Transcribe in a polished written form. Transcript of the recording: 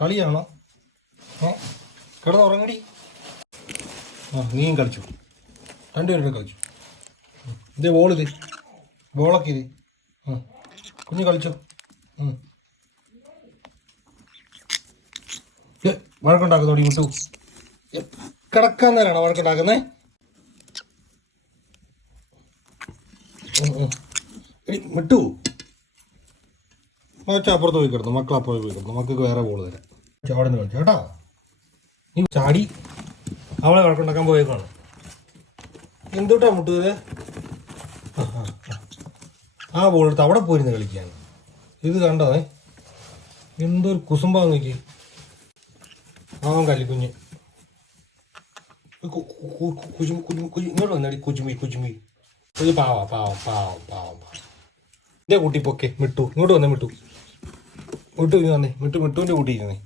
കളിയാണോ? കിടന്ന് ഉറങ്ങടി. നീയും കളിച്ചു, രണ്ടുപേരും കളിച്ചു. ഇതേ ബോളിത്, ബോളൊക്കെ ഇത്. കുഞ്ഞ് കളിച്ചോ. വഴക്കുണ്ടാക്കുന്നോടി മുട്ടു. കിടക്കാൻ നേരാണോ വഴക്കുണ്ടാക്കുന്നേ? മിട്ടു മച്ച അപ്പുറത്ത് പോയി കിടന്നു, മക്കൾ അപ്പുറത്ത് പോയി കിടന്നു. മക്കൾക്ക് വേറെ ബോൾ തരാം. അവിടെ നിന്ന് കളിച്ചു കേട്ടാ. നീ ചാടി അവളെ വഴക്കുണ്ടാക്കാൻ പോയേക്കാണ്. എന്തുട്ടാ മുട്ടുന്നത്? ആ ബോൾ എടുത്ത് അവിടെ പോയിരുന്ന് കളിക്കാൻ. ഇത് കണ്ടോ? എന്തൊരു കുസുമ്പാന്ന് നോക്കി. അവൻ കല്ലിക്കുഞ്ഞ് ഇങ്ങോട്ട് വന്നടി. കുച്ചുമി ഇത് പാവം. എന്റെ കുട്ടി പൊക്കെ മിട്ടു. ഇങ്ങോട്ട് വന്നേ മിട്ടു. മിട്ടുവിന് വന്നേ. മിട്ടുവിന്റെ കുട്ടി ഇരുന്നേ.